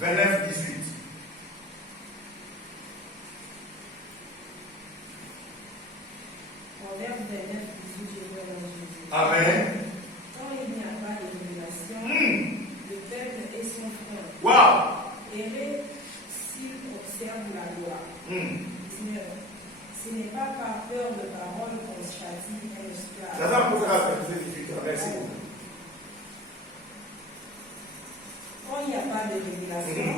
29, 18. Proverbe 29, 18, je vais dans Jésus. Amen. Quand il n'y a pas de révélation, le peuple est son frère. Wow. Errez s'il observe la loi. 19. Ce n'est pas par peur de parole qu'on châtie un esclave. Merci. Quand il n'y a pas de révélation,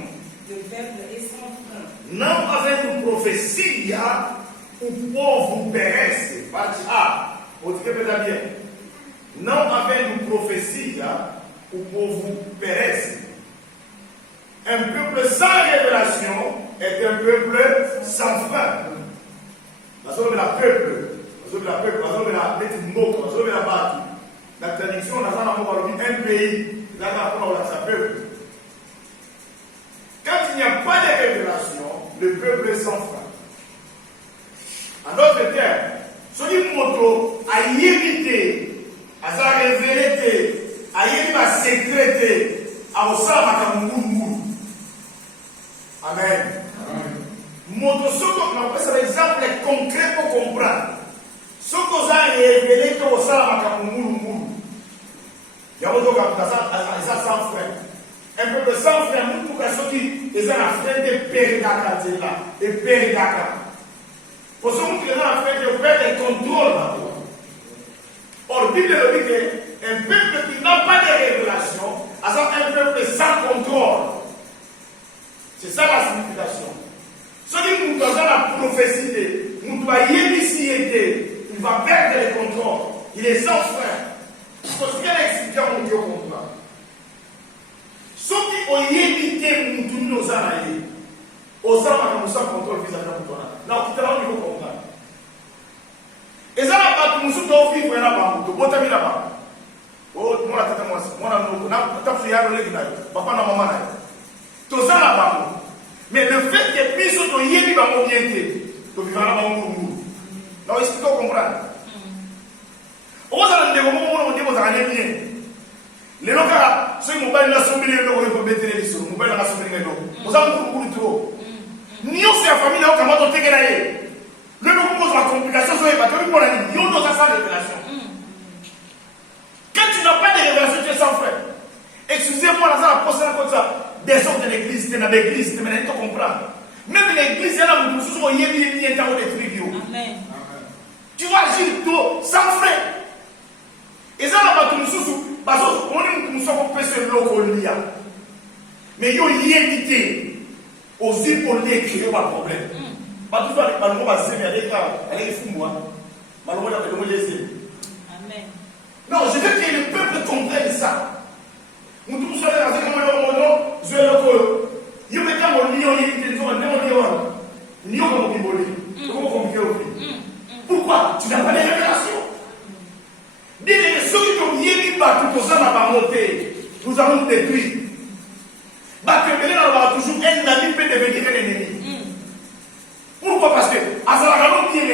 le peuple est sans frein. Não havendo profecia, o povo perece. Parte A. Vou te repetir bem. Não havendo profecia, o povo perece. Un peuple sans révélation est un peuple sans frein. Nós vamos ver peuple. Nós vamos ver peuple. Nós vamos ver moto. Nós vamos ver bate. Na traduction, nós vamos ver un pays. Nós vamos ver un peuple. Quand il n'y a pas de révélation, le peuple est sans frein. En d'autres termes, celui moto a évité, a révélé, a évité à sécréter, à osama kamunguru. Amen. Moto soko na pesa exemple concret pour comprendre. Soko za révélé que osama kamunguru. Yamoto kapasa ça sans frein. Un peuple sans frein, nous tous ceux qui sont en train de perdre et perdre. Pour ceux qui sont en train de perdre le contrôle. Or, la Bible dit qu'un peuple qui n'a pas de révélation, c'est un peuple sans contrôle. C'est ça la signification. Ceux qui nous donnent la prophétie, nous devons y il va perdre le contrôle. Il est sans frein. Parce qu'il y a l'explication au Dieu contre. Ceux qui ont évité nos anaïs, aux âmes qui nous contrôle vis-à-vis de toi. Non, qui te rend niveau comprendre. Et ça, la part nous sommes vivre là-bas, de botamir là-bas. Oh, moi, la tête, moi, la tête, papa, na maman, tout ça là-bas. Mais le fait que les gens ont yébi dans mon bien, tu vivras là-bas, non, est-ce que tu comprends? On va dire, on dit, on va dire, les locaux, ceux qui m'ont pas sommet les locaux, ils vont mettre les listes, ils vont pas sommer les locaux. Vous avez beaucoup de trop. Ni on la famille, on comment on t'égaye. Le local pose la complication sur les bateaux, pour la ligne, on doit faire la révélation. Quand tu n'as pas de révélation, tu es sans frère. Excusez-moi, la posture comme ça, des hommes de l'église, tu es dans l'église, tu es comprendre. Même l'église, elle a beaucoup de choses, il y a des temps de tribus. Tu vas agir tout, sans frère. Et ça, là, tu nous parce qu'on est nous sommes pesés locaux. Mais il y a une évité aux épaules créer un problème. Pas tout ça, malheureusement, va s'aimer avec les fous, moi. Malheureusement, il y a des Amen. Non, je veux que le peuple comprenne ça. Nous tous sommes là, c'est comme le nom, je vais le col. Il y a des gens qui ont dit, il y a des pourquoi tu n'as pas de révélation? Bien ceux qui ont yébi battu pour ça n'a pas monté, nous avons détruit. Bakemele n'a toujours un ami peut devenir un ennemi. Pourquoi? Parce que à ça la bien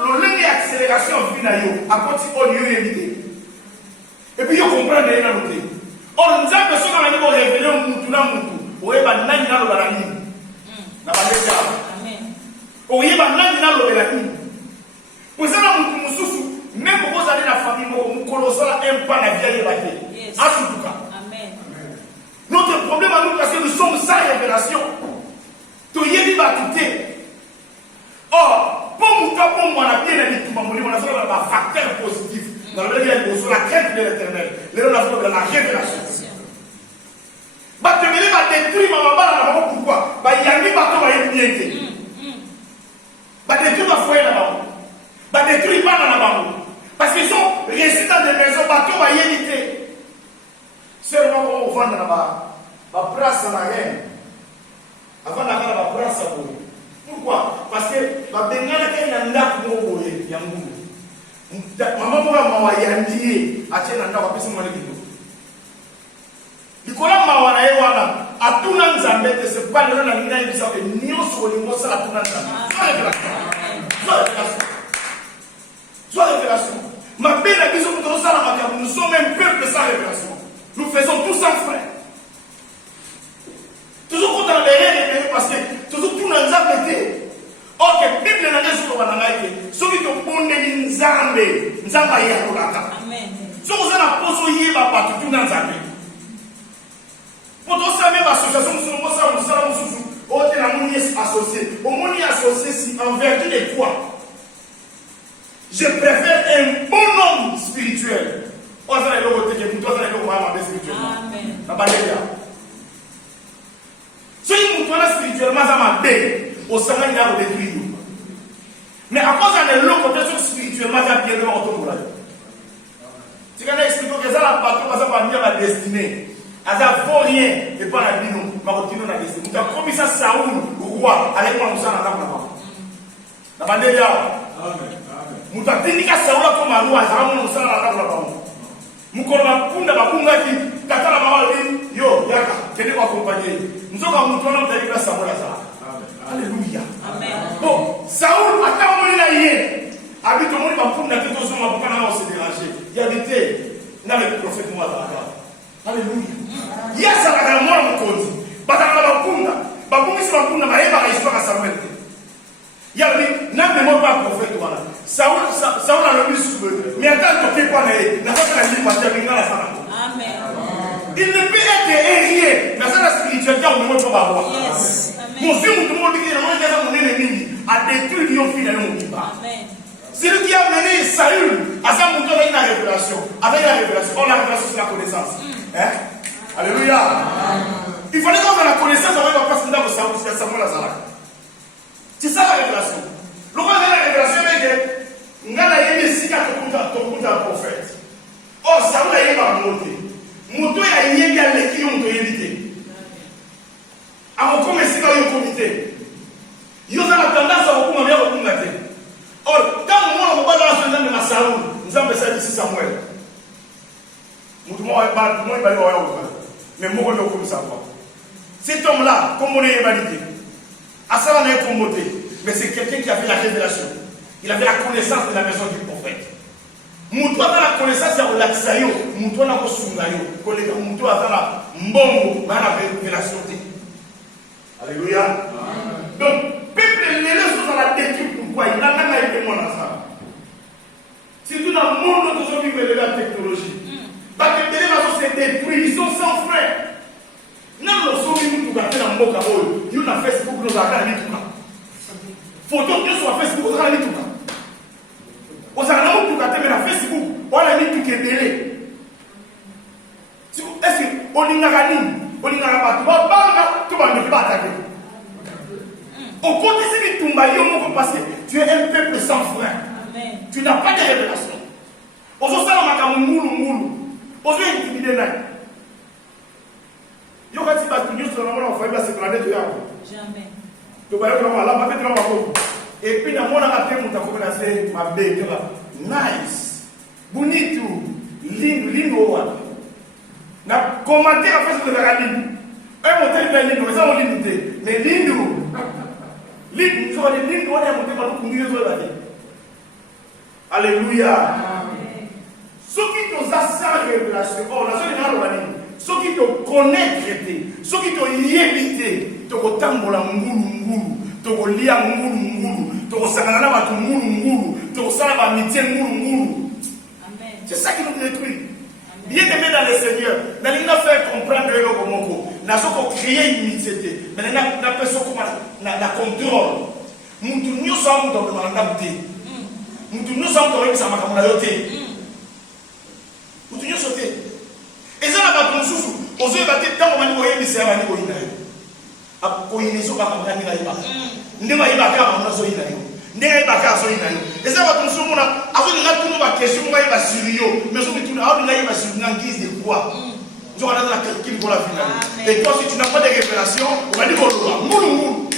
le accélération à côté au lieu éviter. Et puis ils comprennent les noter. Or nous avons besoin de nous révéler un moutou na moutou. Oye ba nani na lo la ni. Na ba le ja. Amen. Oye ba nani na lo la ni. Pour ça la moutou mususu. Même pour vous allez la famille, nous connaissons un pas la vie de en tout cas. Amen. Notre problème à nous, parce que nous sommes sans révélation. Tu y es va quitter. Or, pour nous, pour moi, on a bien dit tout le monde, on a un facteur positif. Dans le monde, il y a la crainte de l'éternel. Les gens ont la révélation. Tu vas détruire ma maman, pourquoi? Il y a mis bateau, il y a bien. Détruire ma foyer là-bas. Détruire pas dans la bambou. Parce qu'ils sont restés dans des maisons, bateau va y éviter. Seulement, on vend là-bas, la place à la reine. Avant d'avoir la place à vous. Pourquoi? Parce que la bengale qui est là pour vous, il y a un bout. Maman, moi, il y a un billet. À tiens, on a pas besoin de vidéo. Nicolas Mawana, à tout le monde, c'est pas le nom de la ligne, il s'appelle Nios ou Nimos à tout le monde. Soit révélation. Ma belle nous sommes un peuple sans révélation. Nous faisons tout sans frère. associé. Au moins, associé, si en vertu de quoi? Je préfère un bon homme spirituel. Amen. Si vous êtes spirituellement, ça m'a bé. Au sein de la détruire. Mais à cause de l'autre spirituellement, ça a bien de l'autre. Si vous expliquez que ça la patron, ça va venir la destinée. Ça ne vaut rien et pas la vie. Ma continue la destinée. Vous avez commis ça Saoul, roi, avec moi, nous sommes en train de la bande. Vous avez dit que Saoul comme un roi, nous sommes en train de la bande. Mukoma punda bakunga ki katala mawali yo yaka kene kwa accompagner nzoka mutu na mtali kwa Samuel sa alléluia amen. Bon Saoul akamoni na ye habito moni bapunda teto zoma papa na se déranger il y a été na le prophète moi là alléluia yesa la mwa mukoti bataka bapunda bakungi se bapunda mayeba ka histoire Samuel il y a n'a même pas prophète voilà Saoul a le plus mais attends tu fais quoi n'a pas la vie parce que amen. Il ne peut être hérité mais ça la spiritualité on ne peut pas voir. Yes. Mon fils tout le monde dit que mon ennemi a détruit lion final mon amen. C'est lui qui a mené Saül à sa montagne avec la révélation. Avec la révélation, la révélation c'est la connaissance. Hein? Alléluia. Il fallait qu'on ait la connaissance avec la personne de Saül, c'est Samuel Azara. C'est ça la révélation. Le roi de la révélation est que nous avons dit si tu as un prophète. Oh, Saül a eu un monté. Monté a eu un l'équipe qui ont évité. À mon commerce, il y a un comité. Il y a tendance à beaucoup de communauté. Or, quand on va dans la semaine de Saül, nous avons fait ici Samuel. Nous devons aller mais moi, je ne peux pas savoir. Cet homme-là, comme on est validé, à ça, on est promoté. Mais c'est quelqu'un qui a fait la révélation. Il avait la connaissance de la maison du prophète. Moutou a la connaissance de la Tsayo. Moutou a la connaissance. Moutou a la mbongo. La révélation. Alléluia. Donc, peuple, les leçons dans la détruite. Pourquoi il n'a pas été mon ensemble. Surtout dans le monde où nous vivons de la technologie. Parce que les gens se détruisent. Ils sont sans frein. Non, nous sommes venus pour garder dans le monde. Il y a Facebook, nous avons gardé tout ça. Photo que sur Facebook, vous avez mis tout ça. Vous avez mis tout ça, mais sur Facebook, on a mis tout qui est délai. Est-ce qu'on a gagné? On a gagné tout le monde ne peut pas attaquer. Au côté de tout le monde, parce que tu es un peuple sans frein. Tu n'as pas de révélation. Aujourd'hui, on a gagné moulou. Aujourd'hui, il y a une idée. Il y a une idée sur la jamais. Et puis, dans mon appel, nous avons commencé ma belle. Nice. Bonito. Lindo. Na commenté en fait sur la ligne. Un moteur de lindo, mais ça on limité. Mais lindo. Lindo, on est monté par nous pour la vie. Alléluia. Ceux qui ont sa révélation, oh, la seule dans la ligne. Ceux qui te connaissent, ceux qui te yébité, te tambola ngulu. Toko lia ngulu, toko sakana batu ngulu, toko sala ba mitie ngulu. Amen. C'est ça qui nous détruit. Bien aimé dans le Seigneur, nous allons faire comprendre le Komoko. Nous allons créer une unité. Mais nous allons faire ça comme la contrôle. Nous sommes dans le mandate. Nous sommes dans le samakamulayote. Nous sommes sautés. Et ça n'a pas de sous. Aux yeux battus, tant qu'on va y c'est un niveau inayo. Koyineso ba mangani na iba ndema iba ka ba so inayo ndema iba ka so inayo eza ba tunso mona azo nga tuno ba question ba iba suriyo mais so bituna azo nga iba sur en guise de quoi nzo kana na calcul pour la finale et toi si tu n'as pas de révélation on va dire mulu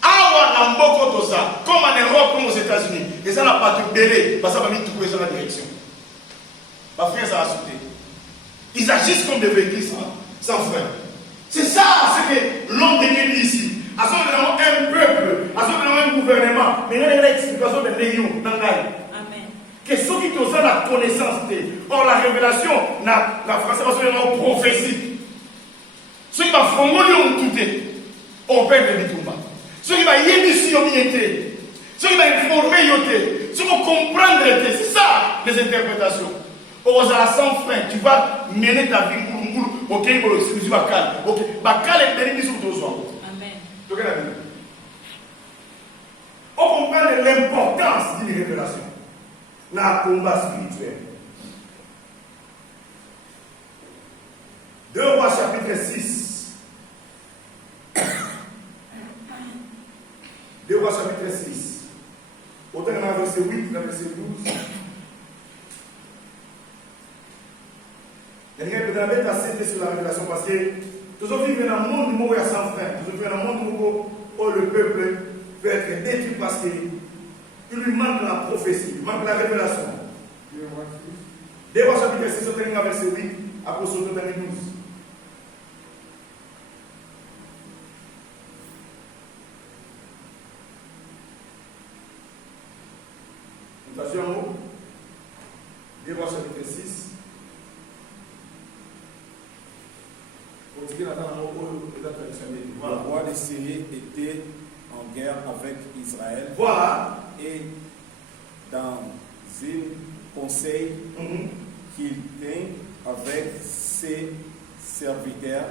awa na mboko to ça comme en Europe comme aux États-Unis et ça n'a pas de belé parce que ça va mettre tout dans la direction ba frère ça a sauté ils agissent comme des véhicules sans frère. C'est ça ce que l'homme de Dieu dit ici. À ce moment un peuple, à ce moment un gouvernement. Mais il y a une explication de Néon dans l'âge. Que ceux qui ont la connaissance, or la révélation, la française va se dire prophétie. Ceux qui vont faire tout au père de l'Itumba. Ceux qui vont y émissionner, ceux qui vont informer, ceux qui vont comprendre, c'est ça les interprétations. Aux sans frein, tu vas mener ta vie ok, c'est Bakal. Ok, Bakal est béni sur tous. Amen. Donc, on comprend l'importance d'une révélation dans le combat spirituel. 2 Rois chapitre 6. 2 Rois chapitre 6. Autant dans le verset 8, dans le verset 12. Il y a quelqu'un qui a cité sur la révélation parce que toujours vivre dans un monde où il y a sans fin. Toujours vivre dans un monde où le peuple peut être détruit parce qu'il lui manque la prophétie, il manque la révélation. 2 Rois chapitre 6, autant dans le verset 8, après ce dans le 12. Attention en haut. 2 Rois chapitre 6. Le roi de Syrie était en guerre avec Israël. Voilà. Et dans un conseil qu'il tient avec ses serviteurs,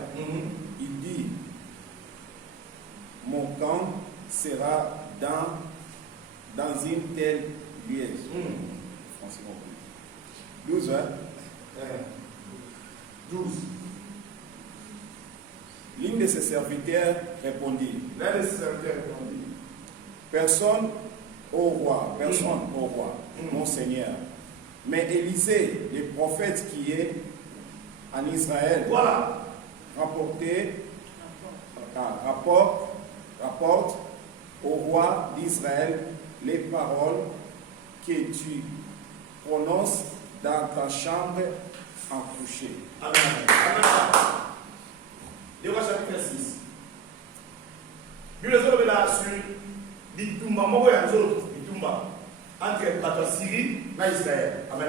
il dit: mon camp sera dans une telle liesse. 12, hein? 12. L'un de ses serviteurs répondit: personne au roi, mon Seigneur. Mais Élisée, le prophète qui est en Israël, Voilà. rapporte au roi d'Israël les paroles que tu prononces dans ta chambre en coucher. Amen. 2 Rois chapitre 6. Bible est là sur Bitumba, entre la Syrie et Israël. Amen.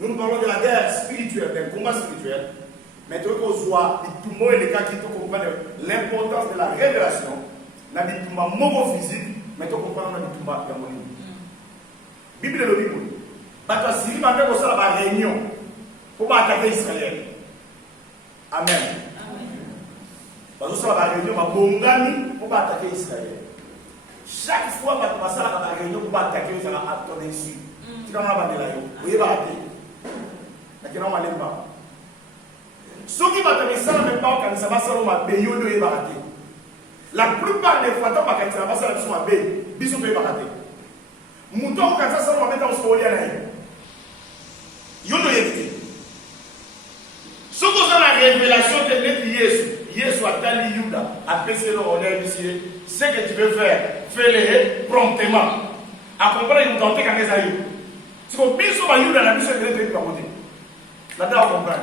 Nous parlons de la guerre spirituelle, d'un combat spirituel. Mais tu qu'on soit Bitumba et les cas qui comprennent l'importance de la révélation. La Bitumba mogo physique, mais tu comprends la Bitumba diabolique. Bible est le Bible. La Syrie m'a fait ça la réunion pour attaquer Israël. Amen. Parce que la réunion va bongani pour attaquer Israël. Chaque fois que tu passes à la réunion pour attaquer, tu vas à ton insu. Tu vas pas de là. Vous va attaquer. Mais tu vas pas aller pas. Ce qui va te faire ça, même pas quand ça va se faire, il va attaquer. La plupart des fois, quand ça va se faire, il va attaquer. Mouton quand ça se fait, mettre en soleil là. Il va attaquer. Ce que vous avez la révélation de Jésus a dit Yuda, a passé le honneur ici. Ce que tu veux faire, fais-le promptement. À comprendre, il tente quand ils arrivent. Si vous avez Yuda, la mission de Dieu est à côté. Là-dedans, on comprend.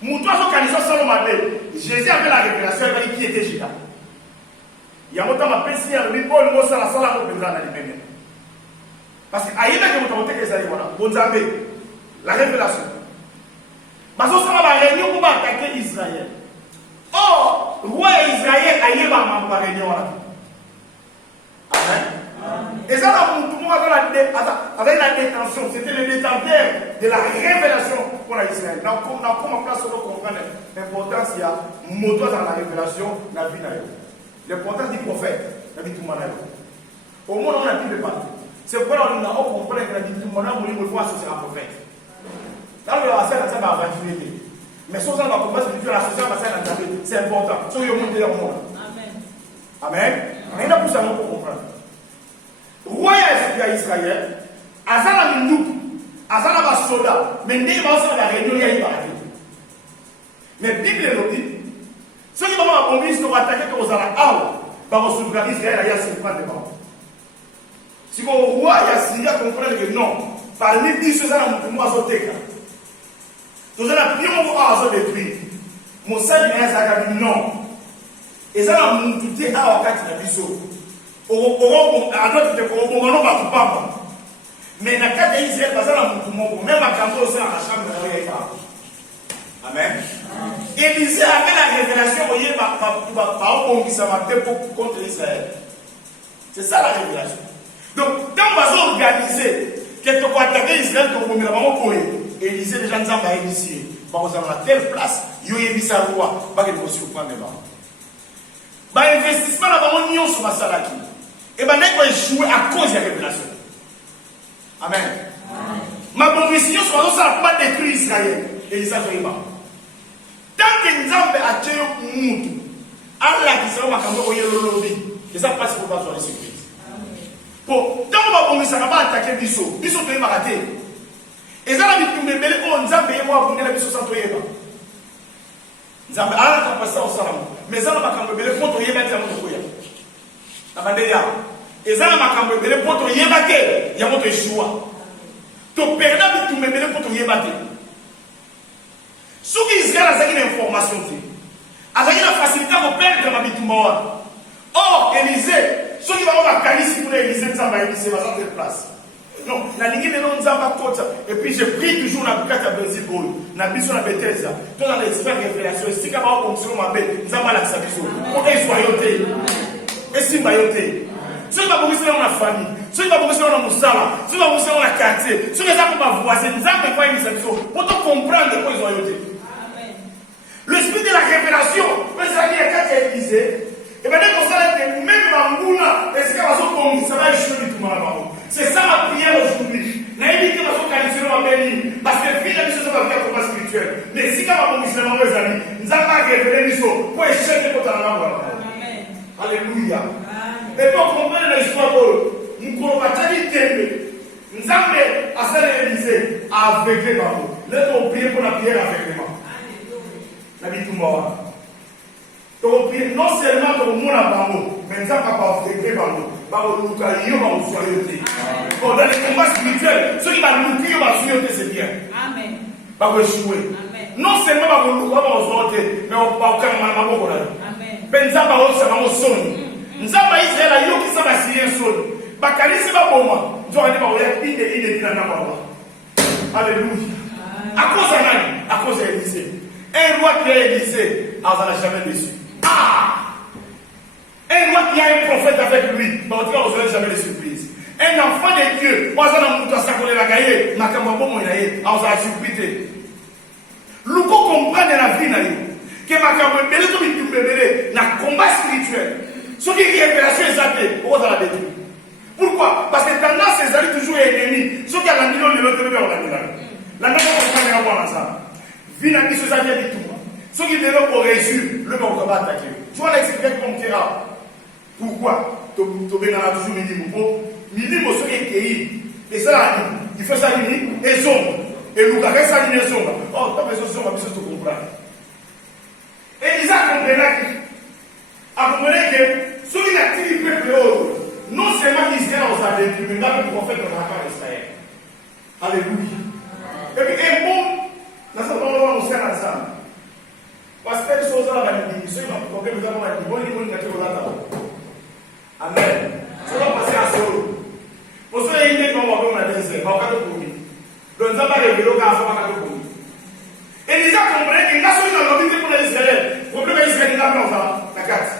Mouton, quand ils sont Salomon, Jésus avait la révélation, il qui était Judas. Il y a longtemps, ma pensée, il y a le Paul, il y a la salle, il y a parce que aïe, que vous avez que voilà, vous avez la révélation. Parce que ça va réunion pour attaquer Israël. Or, roi Israël a eu ma réunion. Amen. Et ça, tout le monde avec la détention, c'était le détenteur de la révélation pour Israël. Donc, comment place on comprendre l'importance il y a moto dans la révélation, la vie d'ailleurs. L'importance du prophète, la vie de tout le monde. Au monde, on a plus de partout. C'est pourquoi on a compris que la vie de tout le monde, on voit associer un prophète. Là, on va faire ça dans la vanité. Mais si on va combattre spirituel, la société va faire la vanité. C'est important. Si on est au monde, Amen. Amen. Mais il y a pour ça qu'on comprendre. Roi Israël, Azala Mindouk, Azala Basoda, mais n'est pas ça la réunion, il y a une partie. Mais Bible le dit, ceux qui vont accomplir ce qu'on va attaquer aux Arabes, par le souverain Israël, il y a 50 démons. Si mon roi, il y a Syria, comprendre que non, parmi 10 choses, on a sauté. Nous allons prier mon roi à se détruire. Mon salut est à non. Et ça va nous douter à Wakati la biso. À d'autres, on va pas. Mais dans le cas d'Israël, même à Kanto, c'est dans la chambre de la. Amen. Élisée avait la révélation, vous voyez, contre Israël. C'est ça la révélation. Donc, quand on va organiser, quelque part attaquer Israël, on va Élisée déjà nous a initié. Par exemple, à telle place, il y a eu sa roi. Pas que nous surprendre. Investissement là-bas, on y a sur ma salaki. Et bien, nous avons échoué à cause de la révélation. Amen. Ma proposition, c'est que ça ne va pas détruire Israël. Et ça, je pas. Tant que nous avons accueilli le monde, Allah qui sera ma caméra, et ça passe pour pas sur les surprises. Bon, tant que nous avons attaqué Bisso, Bisso doit être raté. Et ça, la vie qui me mêle, on a payé moi pour que Bisso s'en trouve. Nous avons passé au salam. Mais ça, on a quand même pour y mettre un mot. Et ça, on a quand même pour y mettre il y a mon choix. Tu perds la vie qui me mêle pour y mettre. Ce qui Israël a une information, a une facilité à perdre ma vie tout mort. Or, Élisée, ceux qui vont avoir Calice pour Élisée, nous avons Élisée, va faire place. Non, la ligne de nous avons pas. Et puis je prie toujours la boucate à Brésil, la mission à Bethesda, dans les experts révélations, si quand on fonctionne ma bête, nous avons la sacrifice. Pour qu'ils soient yotés. Et si mayoté. Ceux qui vont vous dans la famille, ceux qui vont vous dans la moussala, ceux qui vont vous dans la quartier, ceux qui vont vous voisin, nous avons pas une sacrifice. Pour comprendre de quoi ils ont yoté. L'esprit de la révélation, mais ça dit quand il est Élisée, et bien dès qu'on s'arrête, même dans Moula, est-ce qu'il y a ça va échouer du tout malheureusement. C'est ça ma prière aujourd'hui. N'ayez pas de qualifier ma béni, parce que vie la mission va faire combat spirituel. Mais si quand on mission mes amis, nous allons révéler mission pour échec de notre langue. Alléluia. Et pour comprendre l'histoire, nous ne pas dire nous avons à faire Élisée aveuglément. Laissez-nous prier pour la prière aveuglément. La vie tout mort. Donc, non seulement pour le monde à Bambo, mais nous avons pas fait Bambo. Bambo, nous avons soyauté. Dans les combats spirituels, ceux qui vont nous crier, vont soyauter, c'est bien. Amen. Bambo échouer. Non seulement Bambo, nous avons soyauté, mais on va au Canada, Bambo. Amen. Benza Bambo, c'est Bambo Soni. Nous avons Israël, qui s'en va signer Soni. Bakali, c'est pas bon, moi. Nous avons dit, Bambo, il est dans la Bambo. Alléluia. À cause de Nani, à cause d'Élisée. Un roi qui est Élisée, on n'a jamais déçu. Un roi qui a un prophète avec lui, on n'a jamais de surprise. Un enfant de Dieu, on a sacolé la gaille, on a surpris. Nous comprendre la vie, que ma combat spirituel. Ce qui est révélation exacte, on va la détruire. Pourquoi? Parce que tendance, c'est d'aller toujours ennemis. Ce qui a la million de l'autre, on a dit là. La même chose, on va voir ensemble. Vie n'a pas ce que dit tout. Ceux qui développent pour réussir, le monde va attaquer. Tu vas l'expliquer comme tu iras. Pourquoi? Tu vas toujours midi, midi, ceux qui est et ça, il fait ça, et zombe. Et nous, quand ça, il est zombe. Oh, tu as besoin de zombe, tu comprends. Et ils ont compris que ceux qui n'activent pas le peuple, non seulement Israël a détruit, mais même le prophète de la Israël. Alléluia. Et puis, un bon. Nous avons fait ensemble. Parce que les choses là, nous avons fait amen. Ça va passer à solo. Pour ceux qui ont été dans le désert, on va faire le premier. Donc, nous avons révélé au cas où on va faire le premier. Et nous avons compris que la chose dans l'objet pour les Israéliens, le problème est Israël, nous avons la carte.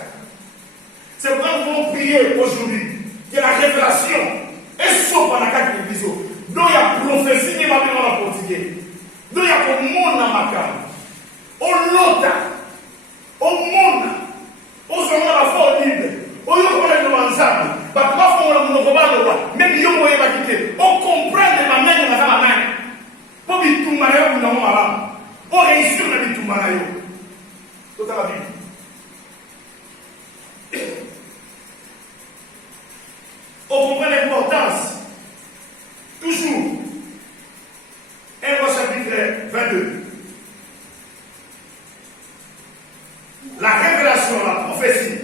C'est pourquoi nous voulons prier aujourd'hui que la révélation est sauf dans la carte de l'Église. Donc, il y a prophétie qui va venir dans la portugais. Donc, il y a pour le monde dans ma carte. Au lota, au monde, au sommet de la force libre, au lieu de l'ensemble, même si on va quitter, on comprend de ma main de ma main. Pour que tout le monde soit malade, pour réussir la vie tout le monde. Tout à la vie. On comprend l'importance. Toujours. 1 Roi chapitre 22. La révélation, la prophétie,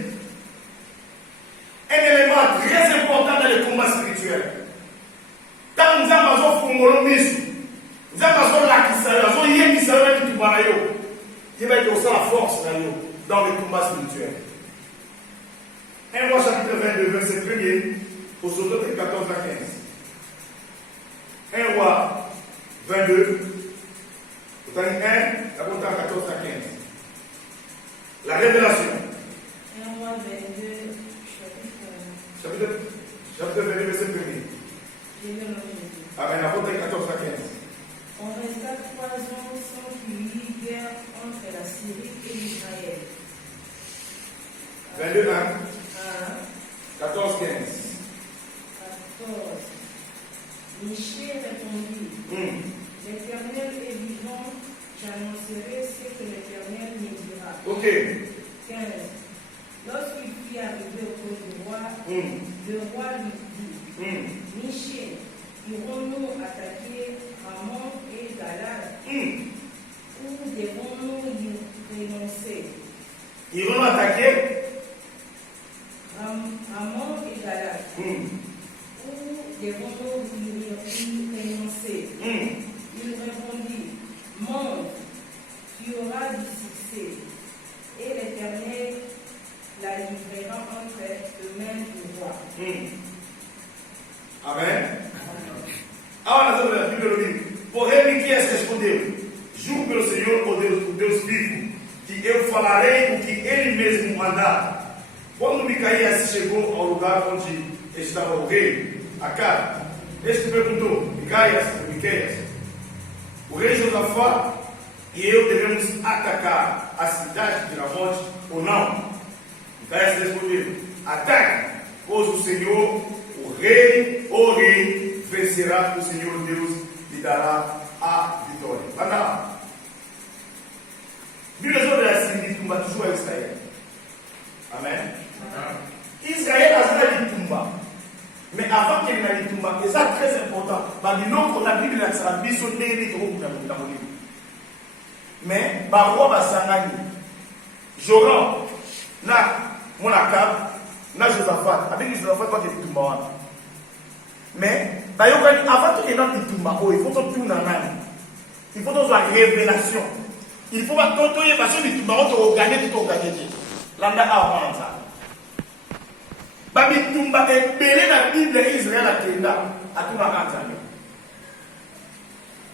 un élément très important dans les combats spirituels. Quand nous avons fait nous avons la il va être aussi la force dans les combats spirituels. 1 Roi chapitre 22, verset 1er, aux autres 14 à 15. 1 Roi 22, vous avez 1, la compte à 14 à 15. La révélation. 1 Roi 22, chapitre 22, verset 1er. Amen. La compte à 14 à 15. On resta 22, 1. 14, 15. 14. Michée répondit, l'Éternel est vivant, j'annoncerai ce que l'Éternel me dira. Ok. 15. Lorsqu'il fut arrivé auprès du roi, le roi lui dit, Michée, irons-nous attaquer Ramon et Galad ou devons-nous y renoncer? Irons-nous attaquer Ramon et Galad ou devons-nous y renoncer? Il répondit, monte, tu auras du succès, et l'Éternel la livrera entre les mains du roi. Amen. Agora nós vamos ver a Bíblia. Porém, me quis responder: juro pelo Senhor, o Deus vivo, que eu falarei o que Ele mesmo mandar. Quando Micaías chegou ao lugar onde estava o rei, Acabe, este perguntou: Micaías, o rei Josafá e eu devemos atacar a cidade de Ramote ou não? Micaías respondeu: ataque, pois o Senhor, o rei, vencerá, o Senhor Deus lhe dará a vitória. Vai lá. Bíblia sobre assim, de tumba, toujours a Israël. Amen. Israël a zana de tumba. Mais avant qu'il ait de tumba, et ça très important, parce que la Bible a sa mission d'aider tout le monde. Mais, Barwa va s'en Joram, na mon Akab, na Josaphat, avec Josaphat, pas qu'il y ait de tumba. Mais, avant qu'il y ait de tumba, il faut tout le monde. Il faut toute la révélation. Il faut que tout le monde fasse du tumba, on va gagner tout le monde. Landa avant ça. Babi tumba est belé dans la Bible Israël à Kenda, à tout le monde.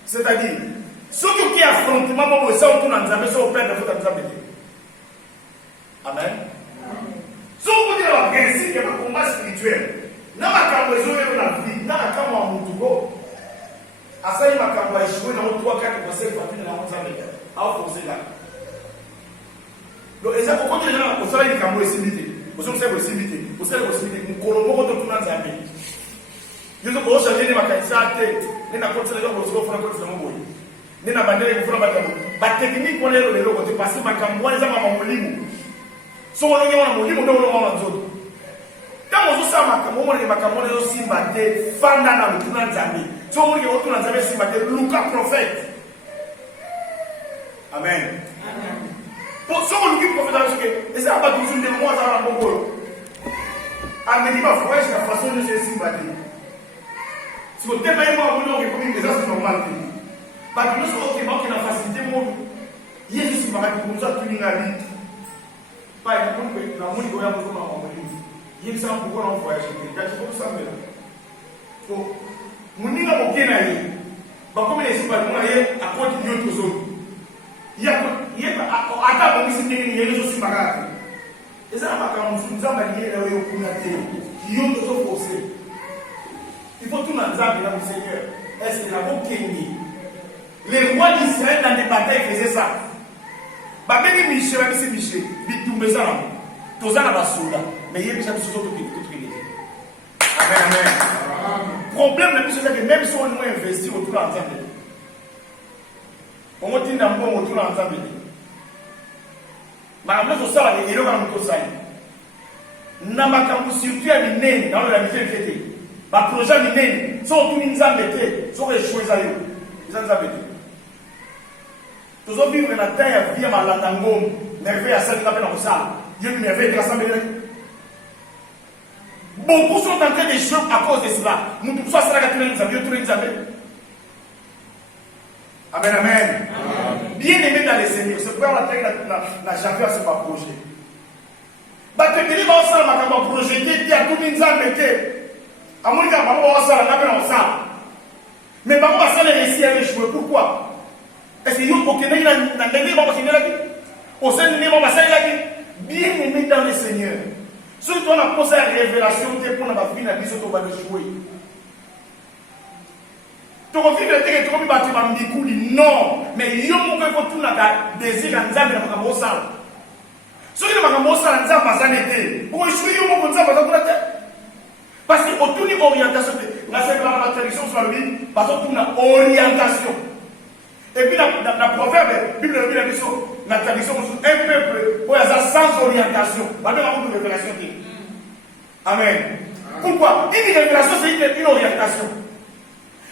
C'est-à-dire, ceux qui affrontent, maman, vous savez, tout le monde, mais au père de votre Amen. Amen. Si vous dites la principe, il y a un combat spirituel. Dans ma campagne, dans la vie, dans la campagne, à Moutougo, à ça, il m'a campagne échoué dans le 3, 4, 5, 6, 7, 8, 9, 10, 11, 12, à opposer là. Donc, et ça, pourquoi les gens, au soleil, ils campagne possibilité. Vous savez, c'est possibilité. Vous savez, possibilité. Nous colomons tout le monde en Zambie. Nous avons changé les macaïsats, les nacotes, les gens, vous savez, vous savez, vous savez, ni na bandele kufuna batamu ba technique wala lelo lelo kote pasi makambo za mama mulimu so wala nyawa mulimu ndo wala nzoto tango zo sama makambo mo le makambo zo simba te fanda na mutuna nzambi so mo le otuna nzambi simba te Luka prophète. Amen. Pour so mo le prophète parce que et ça pas toujours de moi ça va bongo ameni ba fois la façon de se simba te si vous t'aimez moi vous n'aurez pas des choses normales. Parce que nous sommes dans la facilité, Jésus va être comme ça, tout le monde. Pas exemple, la moule qui va vous envoyer. Il y a pourquoi on voyage. Il y a tout ça. Donc, nous n'y avons aucun aïe. Comme les Espagnols, à côté de l'autre zone. Il y a à table, il y a des choses qui m'arrêtent. Et ça, nous avons lié là où il y a des choses forcées. Il faut tout dans le Seigneur. Est-ce que la bonne Kenya? Les rois d'Israël dans des batailles faisaient ça. Babeli Michel, c'est Michel, Bitumbe ça. Tous ça là mais il y a des gens qui sont tout Trinité. Amen. Problème le plus c'est que même si on investit autour ensemble. On dit dans bon autour ensemble. Mais tout ça là, il y a tout ça. Namakambu surtout à l'île dans la mission fêtée. Ba projet l'île, sont tout nzambete, sont échoués à eux. Ils ont nzambete. Tous les vivre dans la terre, vivre à l'Andango, merveille à celle qui appelle en salle. Dieu nous merveille de l'Assemblée. Beaucoup sont en train de jouer à cause de cela. Nous tous sommes là, Dieu tous les amis. Amen, amen. Bien aimé dans les Seigneurs, c'est pourquoi la terre n'a jamais à se projet. Parce que les gens sont projetés, il y a tout le monde qui est. À mon gars, on va faire mais on va faire les récits avec jouer. Pourquoi? Est-ce qu'il y a un peu de au sein de bien aimé dans le Seigneur. Si on a posé la révélation, pour la vie, on va le jouer. Tu vas vivre le terrain, tu vas vivre non, mais il y a un peu de désir en Zambie dans le salle. Ce qui est makambo ça na nzamba ça n'était. Pour échouer au moment nzamba ça pour parce que autour de l'orientation, la tradition sur la Bible, parce que pour une orientation. Et puis la proverbe, la Bible dit la tradition, un peuple où il y a sans orientation. Pas de une révélation. Amen. Pourquoi? Une révélation, c'est une orientation.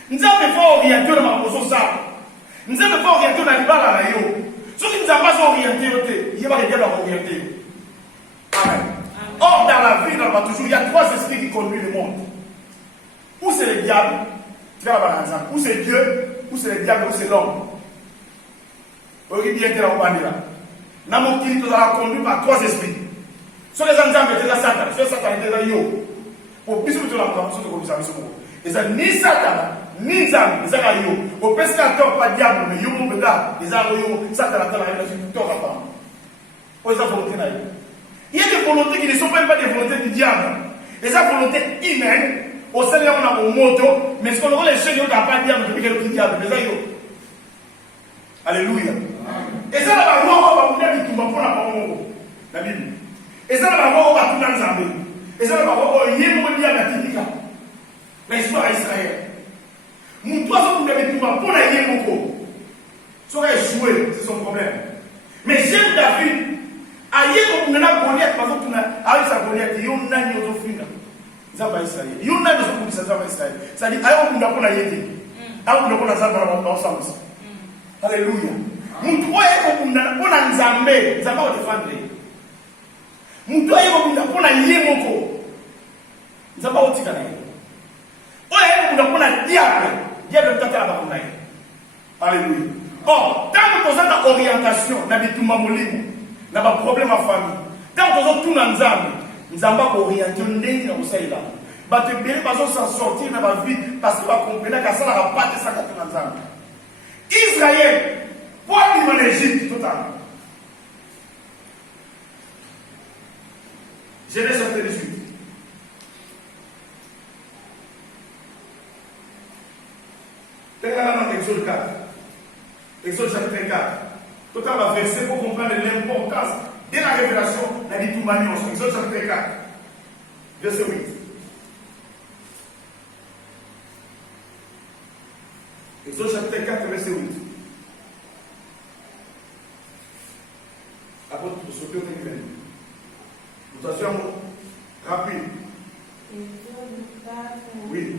Nous avons fait orienter dans ma position ça. Nous avons fait orienter dans l'ibala na yo. Ce qui nous a pas orienté, il y a pas de bien orienté. Amen. Or, dans la vie, il y a trois esprits qui conduisent le monde. Ou c'est le diable, ou c'est Dieu, ou c'est le diable, ou c'est l'homme. Vous voyez bien que là, dans mon pays, nous avons conduit par trois esprits. Soit les gens étaient là, Satan, soit Satan était là, yo. Pour plus de la condition de condition. Et ça, ni Satan, ni Zam, ils sont là, yo. Au pescateur, pas diable, mais yo, mon béda, ils sont là, yo. Satan, la terre, la vie, tout le temps. Où est-ce volonté là? Il y a des volontés qui ne sont même pas des volontés du diable. Et ça, volonté humaine, au Seigneur, on a mon moto, mais ce qu'on a les choses, on n'a pas de diable, depuis qu'il y a le diable. Mais ça, yo. Alléluia. Et ça, là, on va vous dire, tout va prendre la Bible. Et ça, là, on va tout dans le Zambé. Et ça, là, on va y aller, la Tika. L'histoire d'Israël. Mon toit, vous avez tout va prendre la Yémoko. Ça va échouer, c'est son problème. Mais j'aime David. Aïe, on a Goliath, par exemple, avec sa Goliath, il y a un an de offrande. Ça va Israël. Il y a un an de offrande, ça va Israël. C'est-à-dire, aïe, on a pas la yété. Aïe, on a pas la zamba ensemble. Alléluia. Mon toit est comme on a Nzambé, ça va défendre. Mon toit est comme on a Yémoko. Ça va au Tikana. On est comme on a diable. Diable, peut-être à la barre. Alléluia. Or, tant que nous avons orientation, nous avons tout mamolimo. N'a pas problème à famille. Tant que tout dans Nzambe, nous avons orienté dans le Sahel. Bah tu peux pas s'en sortir dans la vie parce que va comprendre que ça n'a pas de ça dans Nzambe. Israël, pour aller en Égypte totalement. Genèse chapitre 18. Regardez dans Exode 4. Exode chapitre 4. Tout à l'heure, verset pour comprendre l'importance de la révélation de la Bitumanion. Exode chapitre 4, verset 8. Exode chapitre 4, verset 8. Après, vous sautez au téléphone. Notation rapide. Exode 4. Oui.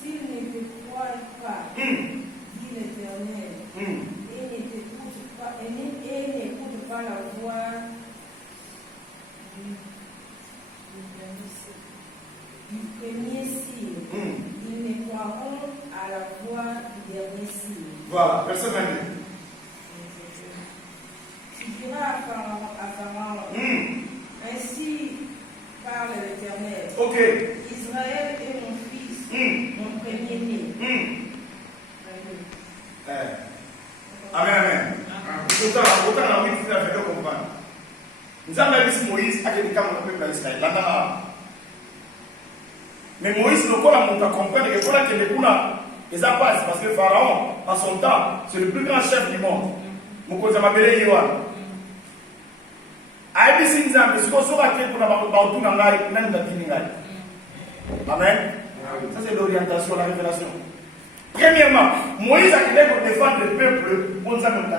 S'il ne te croit pas, dit l'Éternel, et n'écoute pas la voix du premier signe. Ils ne croiront à la voix du dernier signe. Voilà, verset 22. Tu diras à Pharaon, ainsi parle l'Éternel. Ok. Israël est mon fils, mon premier-né. Amen, amen. Autant la oui, tu l'as fait comprendre. Nous avons dit Moïse a été comme le peuple d'Israël. Mais Moïse, le corps a monté à comprendre que pour la que les couleurs, les passe parce que Pharaon, en son temps, c'est le plus grand chef du monde. Mon cousin m'appelait Yohan. Aïe, si nous avons dit que ce soit pour la bautou dans l'air, même dans le Amen. Ça, c'est l'orientation, la révélation. Premièrement, Moïse a créé pour défendre le peuple, pour nous amener à la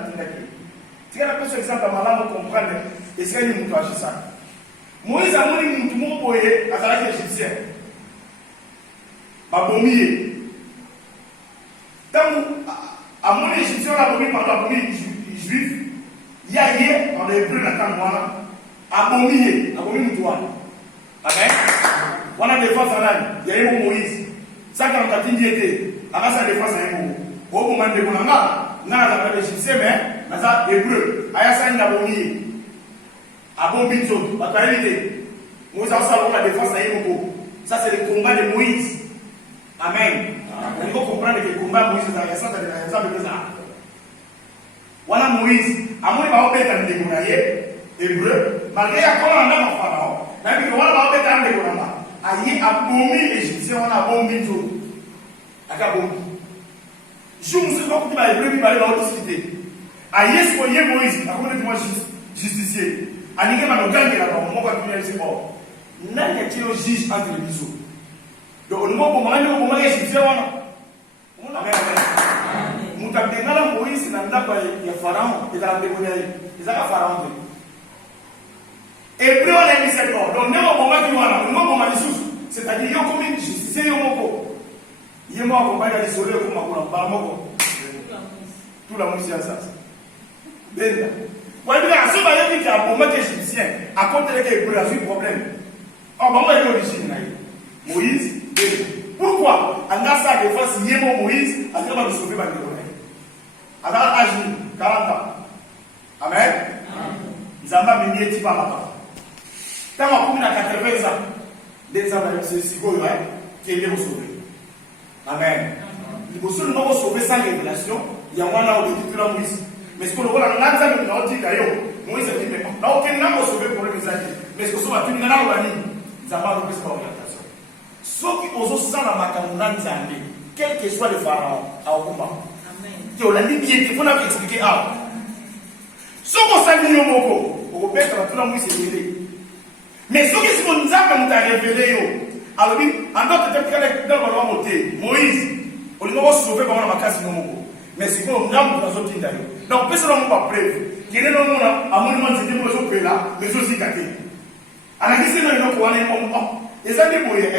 si on a pris ce exemple à Malam, on comprend et c'est une mouton à ça. Moïse a monté une mouton pour y à la égyptien. Ma bombier. Dans à mon égyptien, la bombier par la bombier juif, il y a hier, dans les bleus, la caméra, à bombier mouton. Amen. On a défense à l'âne, il y a eu Moïse. Ça, quand on a dit, avant sa défense à un au moment de mon amas, n'a pas égyptien, mais n'a pas hébreu. Aya sa n'a pas mis. À bon bito, à réalité. Moïse a salon la défense à un ça, c'est le combat de Moïse. Amen. Il faut comprendre que le combat de Moïse est dans la salle de ça. Voilà Moïse. À mon avis, il va être un hébreu. Malgré la colonne en pharaon, même si on va être un hébreu. Aïe, à bombi égyptien, on a bombi tout. À bombi. Je me suis dit que tu vas hébreu, tu vas aller dans l'autre cité. Aïe, soyez Moïse. À comment dis-moi, justicier. Aningue Manogangi là-bas, on va venir ici. N'a y a-t-il un juge entre les bisous? Donc, on va comment justifier. Amen. Moutabengala Moïse n'a pas de Pharaon, et dans la démonie, ils ont Pharaon. Et puis on a mis cette mort. Donc, nous, on va dire, nous, on va dire, c'est-à-dire, il y a comme une justice, il y a un mot. Il y a un mot, on va dire, isolé, comme on va dire, tout la musique, ça. Bien. Vous voyez, à ce moment-là, il y a un moment égyptien, à côté de qu'il y a un problème. On va dire l'origine. Moïse, pourquoi? En a ça, des fois, si il y a Moïse, à dire, on va sauver ma vie. À l'âge de 40 ans. Amen. Ils n'ont pas mis un petit peu à la part. Quand on a 80 ans, des ans, c'est si beau, qui est sauvé. Amen. Il faut seulement sauver sans révélation. Il y a un an où il y a Moïse. Mais ce qu'on voit dans l'ensemble de notre dit d'ailleurs, Moïse a dit, mais on n'a aucun nom pour sauver pour les messages. Mais ce qu'on voit, tout le monde a ils n'ont pas repris cette orientation. Ceux qui osent sans la macamouna, quel que soit le pharaon, à Okuma. Amen. On a dit, il faut expliquer. Ceux qui sont mis au Moko, au Père, tout le monde s'est révélé. Mais ceux qui sont nous ont révélé, alors, en d'autres termes, dans le moment où Moïse, on a sauvé par la macasse de Moko. Mais c'est qu'on a dans autres d'ailleurs. Donc, personne n'a pas preuve. Il y a un moment à mon moment, c'était pour le là, mais aussi gâté. À la question de l'autre, on est moment. Et ça, c'est pour les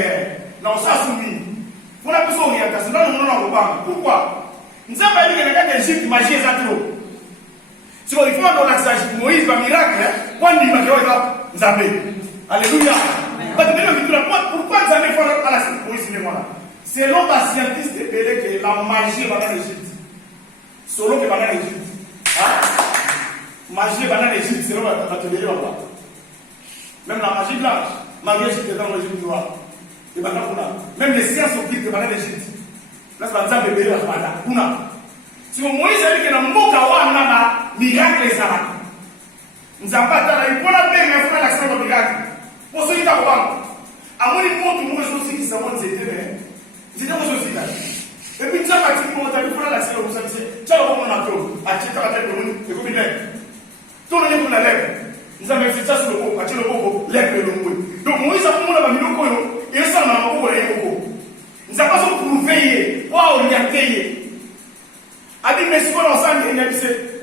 non, ça, soumis. Pour la personne orientation, dans le monde, pourquoi? Nous avons dit que les gars d'Égypte, magie, c'est trop. Si on fait dans la sagesse, Moïse va miracle, quand il dit, nous avons. Alléluia. Pourquoi nous avons fait à la Moïse, c'est l'homme scientiste que la magie va dans l'Égypte. Solo que va dans l'Égypte. Magie va dans l'Égypte, c'est l'homme qui va te dire là-bas. Même la magie blanche, magie est dans l'Égypte noire. Même les sciences occultes que va dans l'Égypte. Là, c'est pas de bérir là. Si Moïse a dit que dans le mot kawa, on a miracle et ça. Nous avons pas dit qu'on a fait un frère l'accent de miracle. Pour ceux qui t'ont pas. À mon niveau, tout le monde aussi qui s'en va, c'était une chose aussi. Et puis, tu as dit qu'on a fait l'accent de miracle. Tu as dit qu'on a fait la tête de nous, et comme il est. Tout le monde a lèvre. Nous avons fait ça sur le pot, à le pot, lèvre le mot. Donc, Moïse a fait un miracle, et ça, on a un mot. Nous avons pas pour veiller, waouh, il y a veillé. A dit, mais si on ensemble, il y a dit,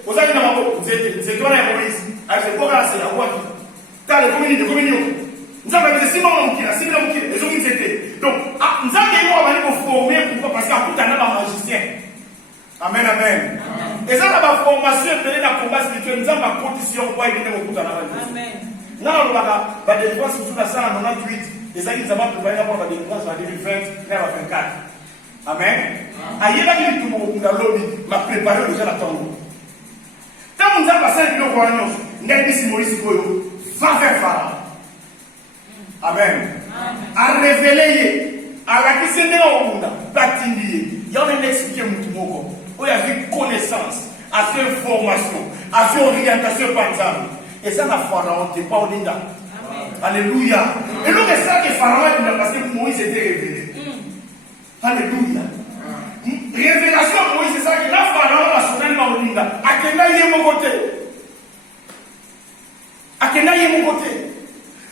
vous avez dit, c'est quoi la Moïse? Avec le corps là, c'est la voix. T'as les communions. Nous avons dit, si on qui là, si on qui, les autres étaient. Donc, nous avons dit, on va former, pourquoi? Parce qu'à tout un an, magicien. Amen, amen. Et ça, la formation, c'est la combat spirituel, nous avons ma condition pour éviter au coup à la Amen. Non, on va des fois, si vous avez ça en 98, et ça, ils ont préparé pour la délivrance en 2020, 2024. Amen. Aïe, là, il y a tout le monde dans l'objet, m'a préparé déjà la tombe. Quand nous avons passé un kilo pour un nous, nous avons dit Moïse Koyo, va vers Pharaon. Amen. À révéler, à la question de l'homme, il y a un expliqué Moutoumoko, où il y a une connaissance, à faire formation, à faire orientation par exemple. Et ça, la Pharaon, c'est pas au Linda. Alléluia. Et donc, c'est ça que Pharaon a parce que Moïse était révélé. Alléluia. Révélation Moïse, c'est ça que la Pharaon a sonné au Linda. À quel âge est mon côté? À quel âge est mon côté?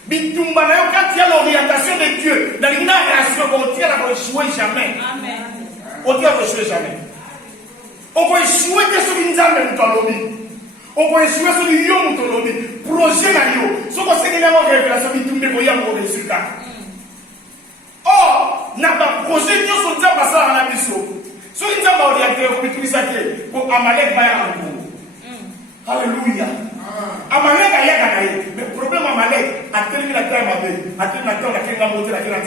Bitumbanayo, quand il y a l'orientation de Dieu, dans une relation, on tient à échouer jamais. Amen. On tient à échouer jamais. On peut échouer que ce qui nous a même dans l'objet. On peut échouer sur le yom dans l'objet. Projet na yo. Ce qu'on sait qu'il y a une révélation, bitumbe pour y avoir des résultats. Or, n'a pas projet, nous sommes déjà passés à la mission. Ce qui nous a orienté, on peut tout ça pour Amalek Bayar. Alléluia. Amalek a yaka. Mais le problème Amalek a terminé la terre ma vie. A terminé la terre la terre monter la terre en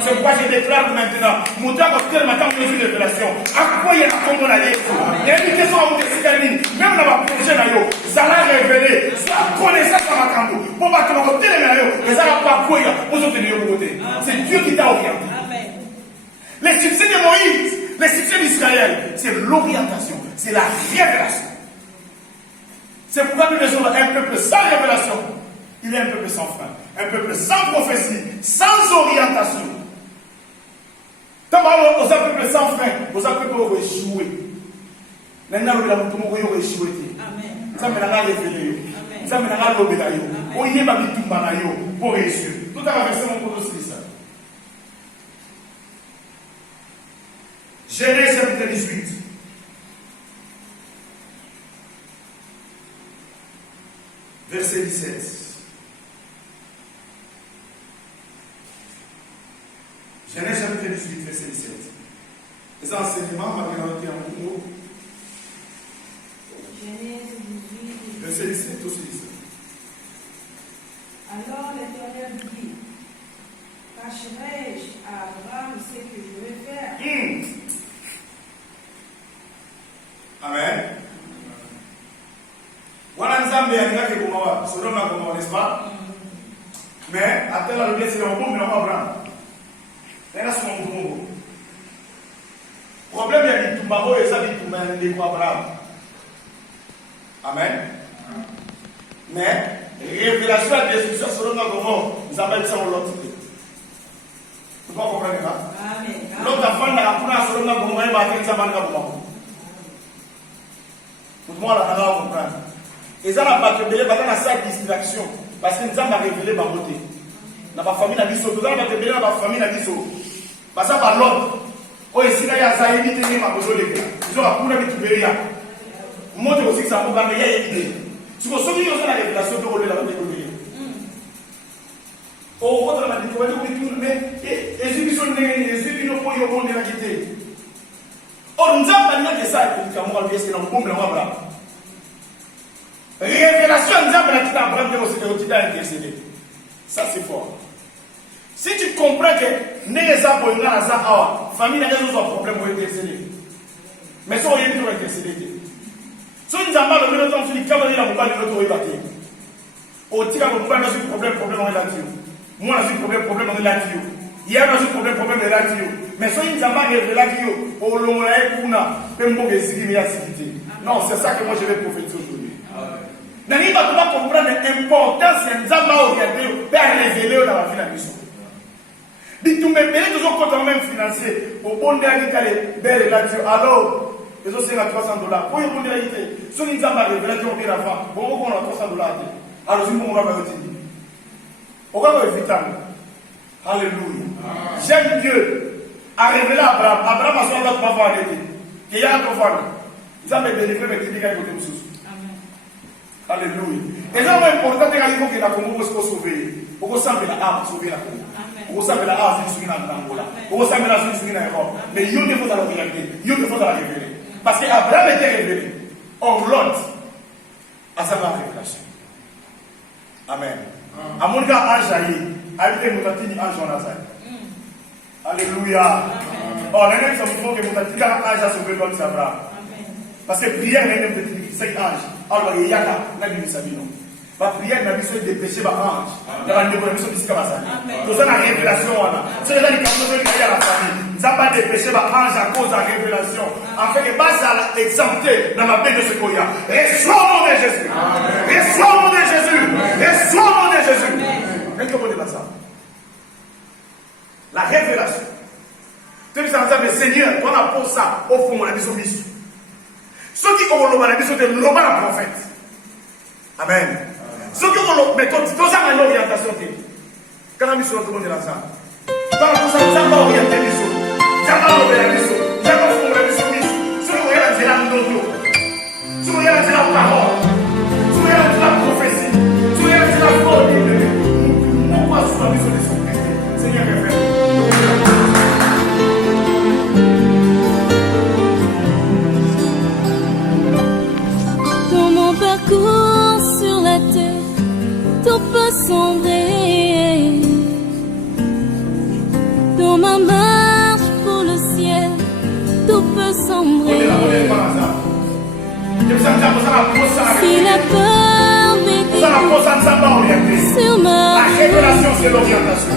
c'est pourquoi je déclare maintenant. Mon temps va faire maintenant une révélation. À quoi il y a la combo la Il y a une question à vous décider. Même dans ma projet na yo, ça l'a révélé. Ça connaissance à ma cambo. Pour pas que mon côté les na yo, mais ça va pas quoi ya. Vous autres de côté. C'est Dieu qui t'a orienté. Les succès de Moïse, les succès d'Israël, c'est l'orientation, c'est la révélation. C'est pourquoi nous sommes un peuple sans révélation. Il est un peuple sans fin, un peuple sans prophétie, sans orientation. Tant qu'on a un peuple sans fin, on a un peuple qui a échoué. Maintenant, on a un peuple qui a échoué. Ça me l'a révélé. nzambe na nga lobela yo oyeba bitumba na yo pour réussir. Tout à verset mon poteau c'est ça. Genèse chapitre 18. Verset 17. Genèse chapitre 18, verset 17. Les enseignements, ma regarder en mot. Genèse 18. Verset 17, aussi 17. Alors l'Éternel dit, cacherai-je à Abraham ce que je vais faire? Amen. Voilà Nzambe alingaki kumawa, Sodome na Gomorrhe, n'est-ce pas? Mais après la lumière, c'est un bon mais Abraham. Là, c'est un bon. Problème il y a du tumbabo et ça dit tout mais de Abraham. Amen. Mais révélation à destruction Sodome na Gomorrhe, nous appelons ça l'autre. Vous comprenez pas? Amen. L'autre enfant n'a pas Sodome na Gomorrhe, il va faire ça dans Gomorrhe. Tout le monde a comprendre. Et ça n'a pas de belé, parce que ça distraction. Parce que nous avons révélé ma beauté. Dans ma famille, nous avons révélé dans ma famille, parce que par l'autre, oh, ici, il y a ça, il y a des gens qui ont appris à tout faire. Moi, je aussi que ça m'a donné une idée. Si vous savez, vous avez la révélation de voler la beauté. Oh, votre m'a dit, vous allez tout mais et si vous avez le monde de la quitter. Oh, nous avons pas dit que ça, c'est un peu de Abraham. Révélation, nous avons dit que Abraham est intercédé. Ça, c'est fort. Si tu comprends que les arbres dans la famille n'a pas de problème pour intercéder. Mais ça, on y est toujours intercédé. Si nous avons le temps de dire qu'il y a un problème, on dit qu'il y a un problème, on est là-dessus. Moi, j'ai un problème, on est là-dessus. Il y a un problème, on est là-dessus. Mais si nous avons révélé au long de la non, c'est ça que moi je vais prophétiser aujourd'hui. Nous ne pouvons pas comprendre l'importance de nous révéler dans la vie de la mission. Tu me payes toujours quand on même financier. Au bon dernier cas, alors, les autres c'est à $300. Pour une bonne réalité, si nous avons révélé qu'on est avant, on a $300. Alors, si nous avons révélé, on va éviter. Alléluia. J'aime Dieu à révéler à Abraham. Abraham a son autre parfois arrêté. Il y a un parfois. Ils ont délivré mais qui dit qu'il côté sous. Alléluia. Et là, l'important c'est qu'il faut que la Congo soit sauvée. Pour que ça me la âme sauver la Congo. Pour que ça me la âme sauver la Angola. Pour que ça me la âme sauver la Europe. Mais il y a des choses à la révéler. Il y a des choses à la révéler. Parce qu'Abraham était révélé. Or, Lot a sa révélation. Amen. À mon gars, ange aïe. Aïe, Moutatini, ange en Azaï. Alléluia. Or, les mecs, ça me faut que Moutatini, ange a sauvé Lot, c'est Abraham. Parce que prière n'est même petit, c'est ange. Alors, il y a là, n'a pas de la prière n'a besoin de péché par ange. Dans la négociation de Sikabasa. Tout ça, la révélation, c'est là que nous avons à la famille. Nous n'avons pas de péché par ange à cause de la révélation. En fait, que base à l'exempter dans la paix de ce qu'il y a. Reçois au nom de Jésus. Reçois au nom de Jésus. Reçois au nom de Jésus. Qu'est-ce que vous dites ça? La révélation. Tu dis ça, mais Seigneur, on a pour ça au fond de la mission. Ceux qui ont la mission de l'homme à la prophète. Amen. Ceux qui ont l'orientation. Mais tout ça, c'est l'orientation. Quand la mission est la salle. Dans la mission, ça va orienter les mission. Ça va orienter la mission. Ça va orienter la mission. Ceux qui ont la mission. Ceux qui ont la parole. Ceux qui ont la prophétie. Ceux qui ont la foi. Pourquoi sur la mission de son Christ? Seigneur, révèle. Parcours sur la terre, tout peut sombrer. Dans ma marche pour le ciel, tout peut sombrer. Si la peur m'éteint sur ma révélation, c'est l'orientation.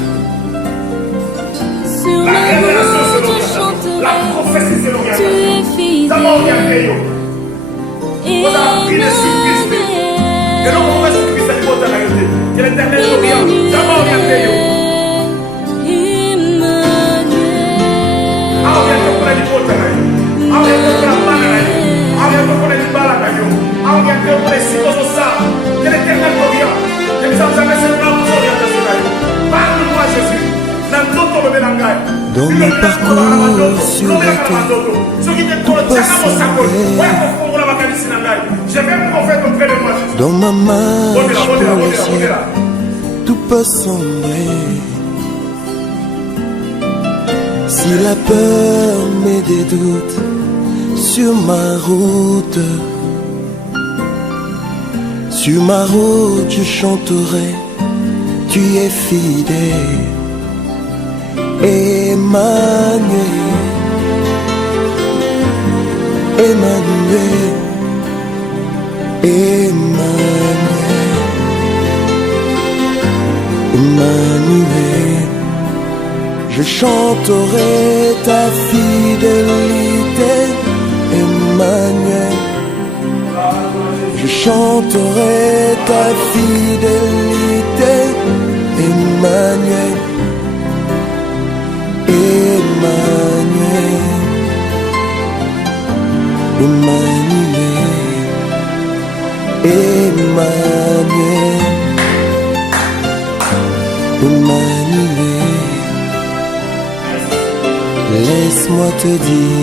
Sur La ma révélation, c'est route, je l'orientation. chanterai. La prophétie, c'est Tu l'orientation. es Ça va orienter. fidèle. Et donc, on va sur Christ à l'époque de la réalité. Que l'éternel oriente. Ça va orienter. Ah, on vient de prendre l'époque de la réalité. Ah, on vient de prendre la banane. Ah, on vient de prendre les balles à la réalité. Ah, on vient de prendre les cycles au sang. Que l'éternel Dans mon parcours sur la terre, dans ma marche pour le ciel, tout peut sombrer. Si la peur met des doutes sur ma route, je chanterai, tu es fidèle. Emmanuel, Emmanuel, Emmanuel, Emmanuel. Je chanterai ta fidélité, Emmanuel. Je chanterai ta fidélité, Emmanuel. Emmanuel, Emmanuel, Emmanuel, Emmanuel. Laisse-moi te dire.